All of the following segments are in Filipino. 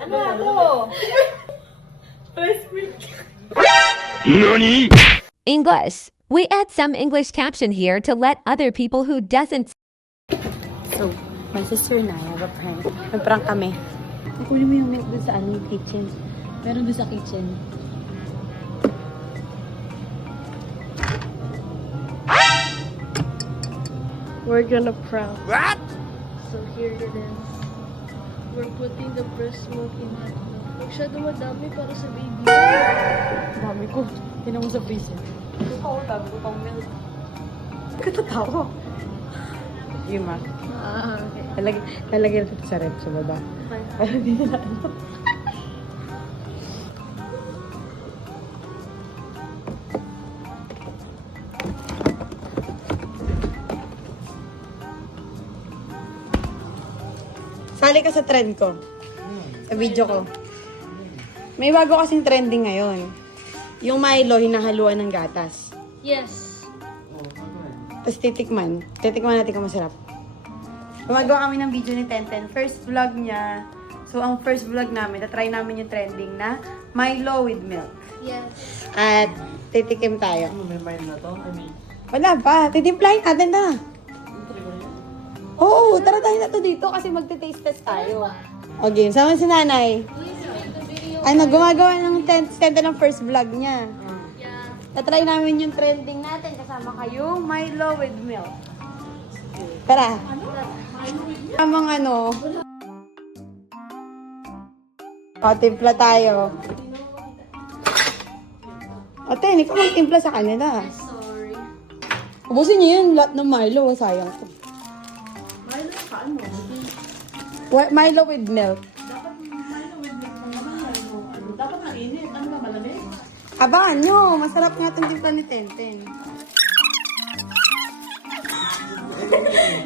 Ano ako? Press me. NANI?! English. We add some English caption here to let other people who doesn't. So, my sister and I have a prank. Nag-prank kami. Kukunin mo yung milk dun sa kitchen. Meron dun sa kitchen. We're gonna prank. What?! So here it is. We're putting the breast milk in that milk. Huwag siya dumadami para sa baby. Dami ko. Tinan mo sa freezer. Ako, dami ko pang milk. Katatawa. Yun ma. Okay. Lalagyan natin sa red sa baba. Pero hindi nila ano. Sali ka sa trend ko. Sa video ko. May bago kasing trending ngayon. Yung Milo, hinahaluan ng gatas. Yes. Tapos titikman. Titikman natin kung masarap. Gumagawa kami ng video ni Tenten. First vlog niya. So, ang first vlog namin, tatry namin yung trending na Milo with milk. Yes. At titikim tayo. Ano, may Milo na to? I mean, Wala pa. Titimplahin natin na. Oo, tara tayo na to dito kasi magte-taste test tayo. Okay, sama si nanay. Ano, gumagawa ng Tenten ng first vlog niya. Yeah. Tatry namin yung trending natin kasama kayong Milo with milk. Tara. Tamang ano. O, timpla tayo. Ate, hindi ka magtimpla sa kanila. Sorry. Ubusin niyo yun, lahat ng Milo. Sayang ko. Milo ka ano? Milo with milk. Dapat mainit. Ano ba malamig? Abangan nyo, masarap nga itong timpla ni Tenten.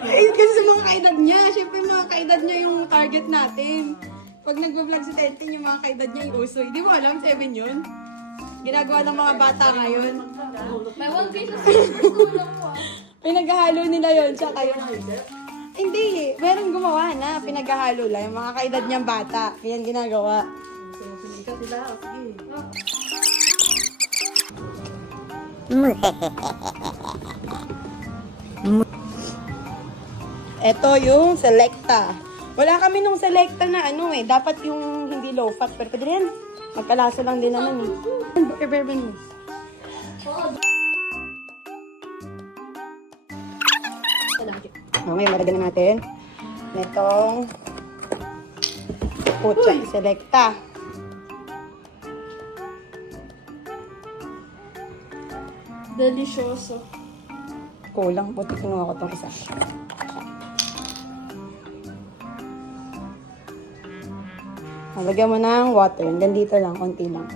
Ayun kasi sa mga kaedad niya. Siyempre mga kaedad niya yung target natin. Pag nagbablog si Tenten, yung mga kaedad niya yung usoy. Di mo alam, 7 yun? Ginagawa ng mga bata ngayon. May 1 piece of silver lang mo ah. Pinaghahalo nila yun, tsaka yung... Hindi, meron gumawa na. Pinaghahalo lang. Yung mga kaedad niyang bata. Yan ginagawa. Ito yung Selecta. Wala kami nung Selecta na ano eh. Dapat yung hindi low fat. Pero pwede rin. Magkalasa lang din naman eh. Prepare mo. Okay, malagyan na natin. Itong pucha, Selecta. Delicioso. Kulang, buti kinuha ko itong isa. Lagyan mo ng water. Hanggang dito lang, konti lang.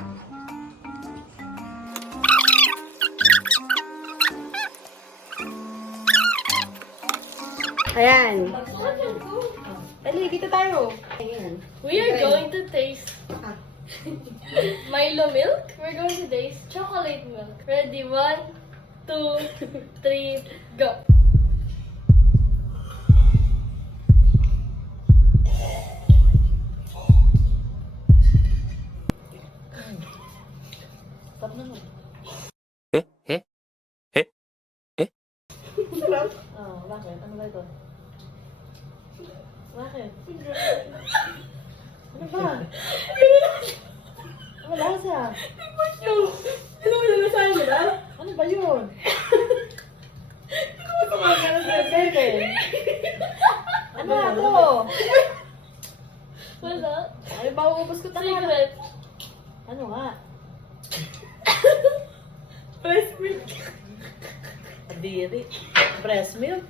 Ayan. Dali, dito tayo. Ayan. We are going to taste Milo milk. We're going to taste chocolate milk. Ready? 1, 2, 3, go. Eh? Eh? Eh? Eh? Oh, bakit? Ano ba ito? Bakit? Ano ba? Ano lasa? Ano mo nalasahan nila? Ano ba yun? Ano ako? Wala. Ay, mauubos ko talaga. Secret. Ano nga? breast milk. Adiri. Breast milk.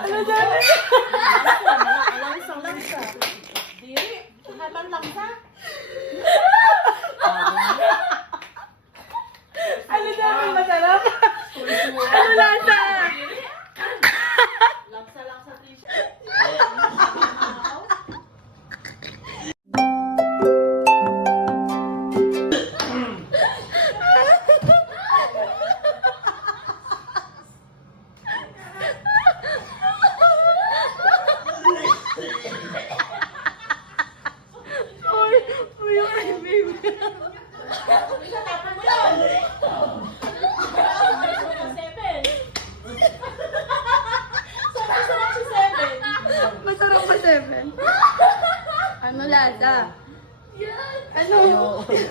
Ano sabi? Langsa. Diri. Hatang langsa. Ano sabi? Masarap? Ano lasa? Langsa tissue. lasa? Yan! Ano? It's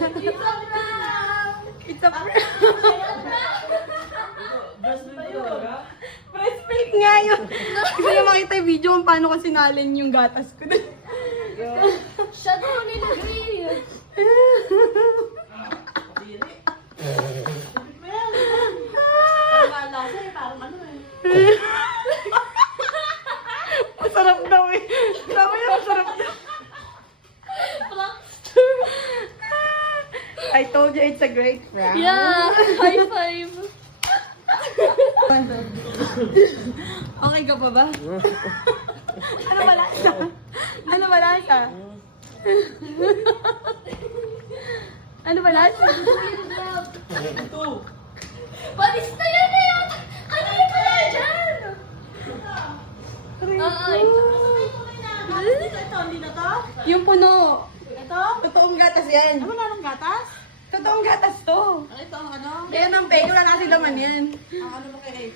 a prank! It's a prank. Breast milk talaga? Breast milk nga yun. Gusto na makita yung video kung paano ko sinalin yung gatas ko. Siya daw nilagay! Diri. Mel! Ang lasa eh, parang ano eh. Masarap daw eh. Sabi niya masarap daw. Prankster! I told you it's a great prank. Yeah! High five! Okay ka pa ba? Ano ba lasa? Ano ba lasa? Ano ba lasa? Ito. Panis na yan eh! Ano yung pala dyan? Ay! Ito, hindi na to? Yung puno. Ito? Totoong gatas yan. Ano na ng gatas? Totoong gatas to. Ito ang ano? Kaya ng fake, wala kasi laman yan. Ang ano mo kay